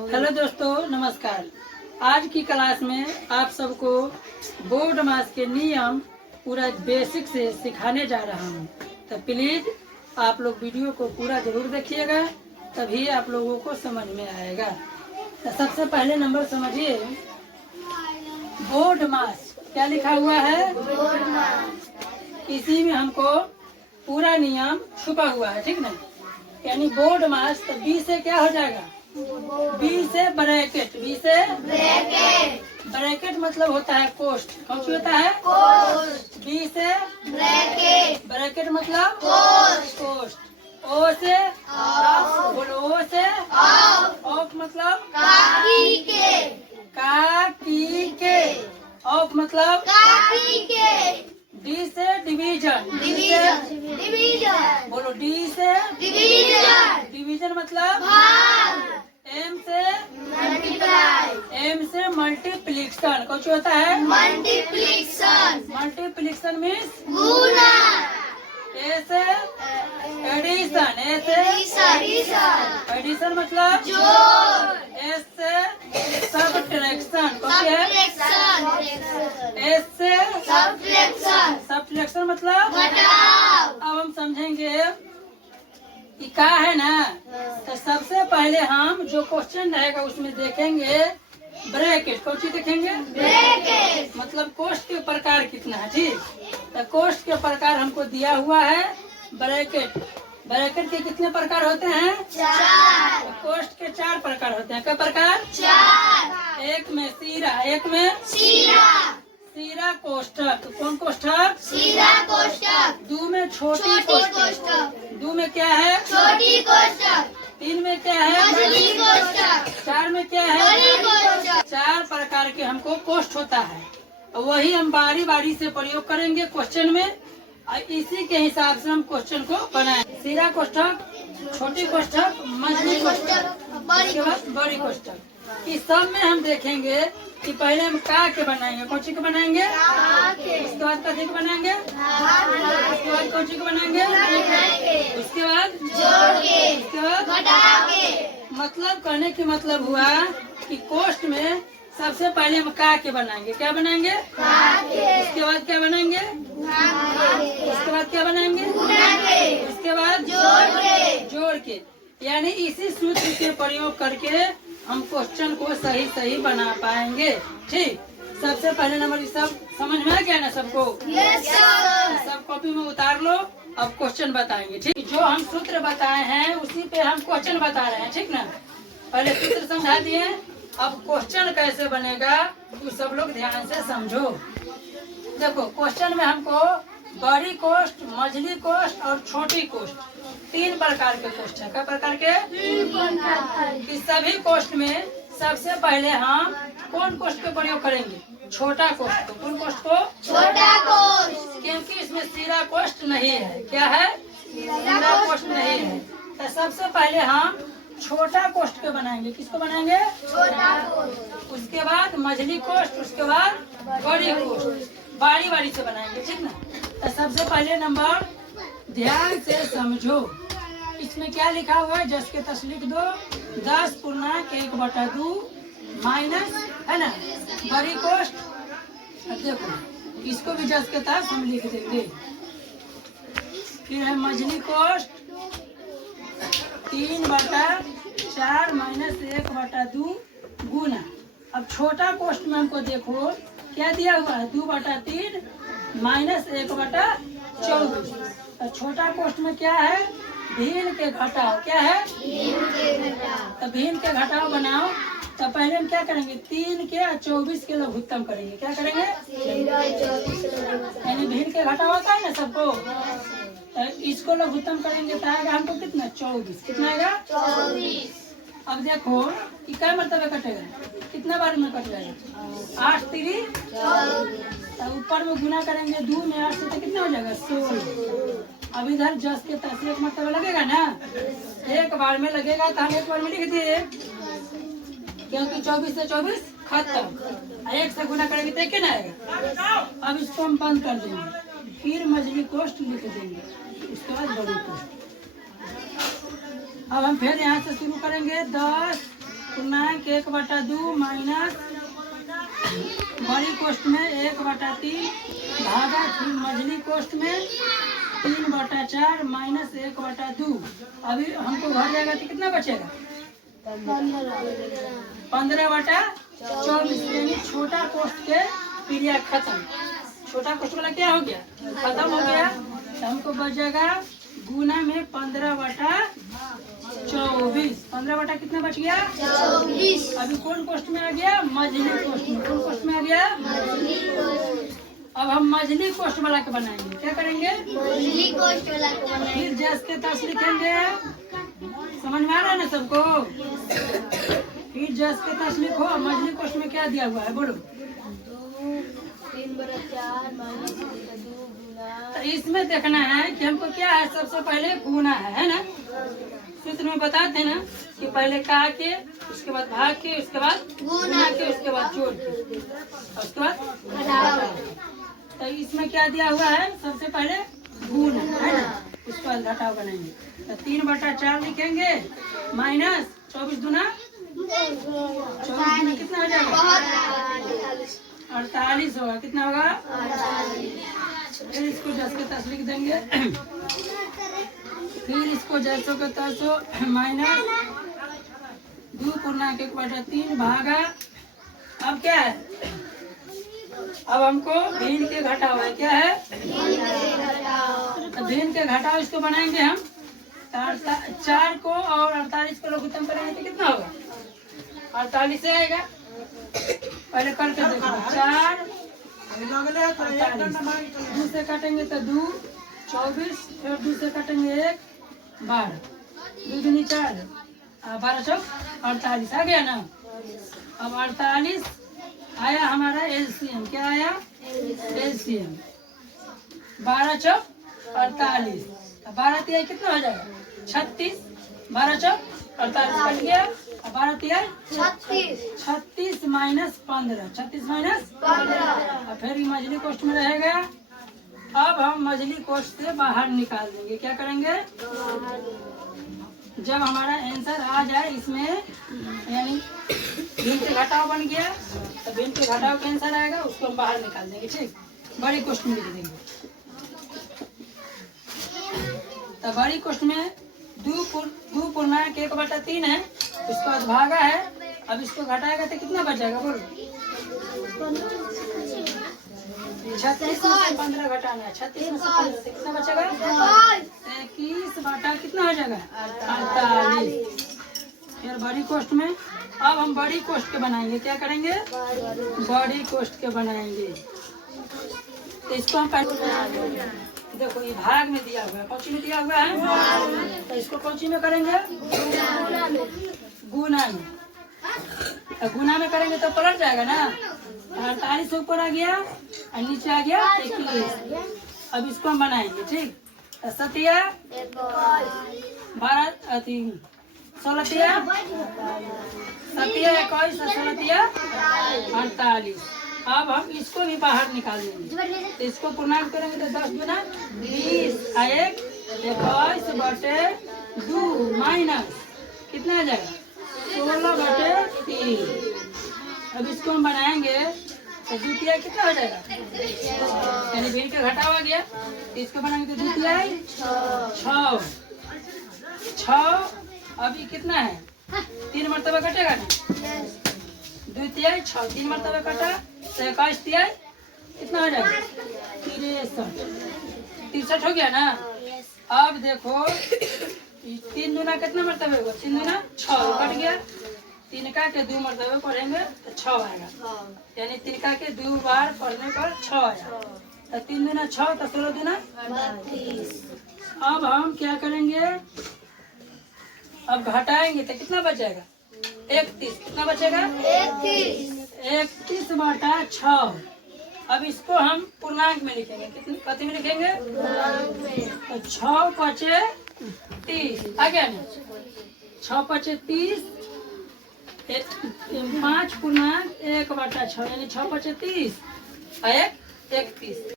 Hello दोस्तों, नमस्कार। आज की क्लास में आप सबको बोर्ड मास के नियम पूरा बेसिक से सिखाने जा रहा हूँ। तो प्लीज आप लोग वीडियो को पूरा जरूर देखिएगा, तभी आप लोगों को समझ में आएगा। तो सबसे पहले नंबर समझिए, बोर्ड मास क्या लिखा हुआ है। बोर्ड मास। इसी में हमको पूरा नियम छुपा हुआ है, ठीक ना। यानी बोर्ड मास, तो बी से क्या हो जाएगा, बी से ब्रैकेट, बी से ब्रैकेट। ब्रैकेट मतलब होता है कोष्ठ। कौन सी होता है, कोष्ठ। बी से ब्रैकेट। ब्रैकेट मतलब कोष्ठ। कोष्ठ। ओ से ऑफ। बोलो, ओ से ऑफ। ऑफ मतलब काकी के। काकी के। ऑफ मतलब काकी के। डी से डिवीजन, डिवीजन। डिवीजन। बोलो, डी से डिवीजन। डिवीजन मतलब भाग। एम से मल्टीप्लाई। एम से मल्टीप्लिकेशन। कौन सी होता है, मल्टीप्लिकेशन। मल्टीप्लिकेशन मीन्स गुना। ए से एडिशन, ए से एडिशन। एडिशन मतलब जोड़। एस से सब्ट्रैक्शन। कौन सी है, सब्ट्रैक्शन। एस से सब्ट्रैक्शन। सब्ट्रैक्शन मतलब घटाव। अब हम समझेंगे कि क्या है ना। तो सबसे पहले हम जो क्वेश्चन रहेगा उसमें देखेंगे ब्रैकेट। कौन सी देखेंगे, ब्रैकेट। मतलब कोष्ठ के प्रकार कितना है, ठीक। तो कोष्ठ के प्रकार हमको दिया हुआ है ब्रैकेट। ब्रैकेट के कितने प्रकार होते हैं, 4। तो कोष्ठ के 4 प्रकार होते हैं। क्या प्रकार, 4। एक में सीरा, एक में सीरा। सीरा कोष्ठक। कौन कोष्ठक, सीरा कोष्ठक। दो में छोटी छोटी कोष्ठक, कोष्ठक। दो में क्या है, छोटी कोष्ठक। 3 में क्या है, मझली कोष्ठक। 4 में क्या है, बड़ी कोष्ठक। 4 प्रकार के हमको कोष्ठ होता है। वही हम बारी बारी से प्रयोग करेंगे क्वेश्चन में, और इसी के हिसाब से हम क्वेश्चन को बनाएंगे। सीरा कोष्ठक, छोटी कोष्ठक, मझली कोष्ठक, उसके बाद बड़ी कोष्ठक। इस सब में हम देखेंगे कि पहले हम का के बनाएंगे, कौन सी के बनाएंगे, उसके बाद कथी के बनाएंगे, उसके बाद कौन सी के बनाएंगे, उसके बाद जोड़ के। उसके बाद घटा के। मतलब कहने की मतलब हुआ कि कोष्ठ में सबसे पहले हम का के बनाएंगे। क्या बनाएंगे, उसके बाद क्या बनाएंगे, उसके बाद क्या बनाएंगे, उसके बाद जोड़ के। यानी इसी सूत्र के प्रयोग करके हम क्वेश्चन को सही सही बना पाएंगे, ठीक। सबसे पहले नंबर सब समझ में आ गया ना सबको, सब कॉपी में उतार लो। अब क्वेश्चन बताएंगे, ठीक। जो हम सूत्र बताए हैं उसी पे हम क्वेश्चन बता रहे हैं, ठीक ना। पहले सूत्र समझा दिए, अब क्वेश्चन कैसे बनेगा वो सब लोग ध्यान से समझो। देखो, क्वेश्चन में हमको बड़ी कोष्ठ, मझली कोष्ठ और छोटी कोष्ठ 3 प्रकार के कोष्ठ है। क्या प्रकार के, इस सभी कोष्ठ में सबसे पहले हम कौन कोष्ठ का प्रयोग करेंगे, छोटा कोष्ठ को। कौन कोष्ठ को, छोटा कोष्ठ। क्योंकि इसमें सीरा कोष्ठ नहीं है। क्या है, सीरा कोष्ठ नहीं है। तो सबसे पहले हम छोटा कोष्ठ के बनाएंगे। किसको बनाएंगे, छोटा कोष्ठ। उसके बाद मझली कोष्ठ, उसके बाद बड़ी कोष्ठ, बारी बारी से बनाएंगे, ठीक ना। तो सबसे पहले नंबर ध्यान से समझो, इसमें क्या लिखा हुआ है, जस के तस लिख दो। 10 पूर्णांक 1/2 माइनस, है ना, बड़ी कोष्ठ। अब देखो, इसको भी जस के तस हम लिख देंगे। फिर है मझली कोष्ठ 3/4 माइनस 1/2 गुना। अब छोटा कोष्ठ में हमको देखो क्या दिया हुआ है, 2/3 माइनस 1/24। तो छोटा कोष्ठ में क्या है, भिन्न के घटाव। क्या है, तो भिन्न के घटाव बनाओ। तो पहले हम क्या करेंगे, 3 के और 24 के लघुत्तम करेंगे। क्या करेंगे, यानी भिन्न के घटाव होता है ना सबको, तो इसको लघुत्तम करेंगे तो आएगा हमको कितना, 24। कितना आएगा, 24। अब देखो कि क्या मतलब कटेगा, कितना बार में कट जाएगा, 8 3 तो ऊपर में गुना करेंगे 2 में 8 से, तो कितना हो जाएगा, 16। अब इधर जस के तस एक मतलब लगेगा ना, एक बार में लगेगा तो हम एक बार में लिख दिए, क्योंकि 24 से 24 खत्म। 1 से गुना करेंगे तो क्या आएगा। अब इसको हम बंद कर देंगे, फिर मझली कोष्ठ लिख देंगे, उसके बाद बड़ी कोष्ठ। अब हम फिर यहाँ से शुरू करेंगे 10 पूर्णांक 1/2 माइनस बड़ी कोष्ठ में 1/3 भागा फिर मझली कोष्ठ में 3/4 माइनस 1/2। अभी हमको घर जाएगा तो कितना बचेगा? 15/24। यानी छोटा कोष्ठ के क्रिया खत्म। छोटा कोष्ठ वाला क्या हो गया? खत्म हो गया। तो हमको बचेगा गुना में 15/24। 15 कितना बच गया? 24। अभी कौन कोष्ठ में आ गया? मझली कोष्ठ में। कौन कोष्ठ में आ गया? अब हम मझली कोष्ठ वाला के बनाएंगे। क्या करेंगे? मझली कोष्ठ वाला को बनाएंगे। फिर जस के तस लिखेंगे। समझ में आ रहा है ना सबको? फिर जस के तस लिखो। मझली कोष्ठ में क्या दिया हुआ है बोलो? 3/4 माइनस 2 गुना। तो इसमें देखना है कि हमको क्या है। सबसे पहले गुना है ना? सूत्र में बताते हैं ना कि पहले का के, उसके बाद भाग के, उसके बाद गुना के, उसके बाद जोड़ के, और उसके बाद घटाओ। तो इसमें क्या दिया हुआ है? सबसे पहले गुना है ना, उसके बाद घटाव बनाएंगे। तो 3/4 लिखेंगे माइनस 24 दूना 24 कितना हो जाएगा? 48 होगा। कितना होगा? 48। फिर इसको जस के तस लिख देंगे। फिर इसको जैसो के तैसो माइनस 2/1/3 भागा। अब क्या है? अब हमको भिन्न के घटाव है। क्या है? तो भिन्न के घटाव इसको बनाएंगे हम। 4 को और 48 को लघुत्तम करेंगे तो कितना होगा? 48 से आएगा। पहले करके देखो। 4 2 से काटेंगे तो 2 24। फिर 2 से काटेंगे 1 12। 2 दूनी 4 12 चौक 48 आ गया ना। अब 48 आया हमारा एलसीएम। क्या आया? एलसीएम 12 चौक 48। 12 तिहाई कितना हो जाएगा? 36। 12 चौक 48 कट गया। 12 तिहाई 36 माइनस 15। 36 माइनस 15। और फिर ये मझली कोष्ठ में रहेगा। अब हम मझली कोष्ठ से बाहर निकाल देंगे। क्या करेंगे? जब हमारा आंसर आ जाए इसमें, यानी भिन्न के घटाव बन गया, तो भिन्न के घटाव का आंसर आएगा, उसको हम बाहर निकाल देंगे। ठीक, बड़ी कोष्ठ में लिख देंगे। तो बड़ी कोष्ठ में 2/1/3 है। उसके बाद भागा है। अब इसको घटाएगा तो कितना बच जाएगा बोलो? 36 में से 15 घटाना है। 36 में से 15 से कितना बचेगा? 21 कितना हो जाएगा? 48। फिर बड़ी कोष्ठ में अब हम बड़ी कोष्ठ के बनाएंगे। क्या करेंगे? बड़ी कोष्ठ के बनाएंगे। तो इसको हम पहले देखो, ये भाग में दिया हुआ है, कौची में दिया हुआ है, तो इसको कौची में करेंगे? गुना में। तो गुना में करेंगे तो पलट जाएगा ना। 48 ऊपर आ गया और नीचे आ गया 21। अब इसको हम बनाएंगे। ठीक, 7 12 16 21 16 48। अब हम इसको भी बाहर निकाल देंगे। तो इसको पूर्णांक करेंगे तो 10 गुना 20 1 21/2 माइनस कितना आ जाएगा? 16/3। अब इसको हम बनाएंगे तो द्वितीय कितना हो जाएगा? यानी भिन्न का घटाव आ गया। तो इसको बनाएंगे तो द्वितीय 6। अभी कितना है? 3 मरतबा कटेगा ना। द्वितीय 6 3 मरतबा कटा तो 21 तिहाई कितना हो जाएगा? 63 हो गया ना। अब देखो 3 दूना कितना मरतबा होगा? 3 दूना 6 कट गया। 3 का के 2 मरतबे पढ़ेंगे तो 6 आएगा। यानी 3 का के 2 बार पढ़ने पर 6 आया। तो 3 दूना 6 तो 16 दूना 32। अब हम क्या करेंगे? अब घटाएंगे तो कितना बच जाएगा? 31। कितना बचेगा? 31/6। अब इसको हम पूर्णांक में लिखेंगे। कितनी कति में लिखेंगे? तो 6 × 30 आ गया ना। 6 × 30 5 पूर्णांक 1/6 यानी 6 × 30 1 31।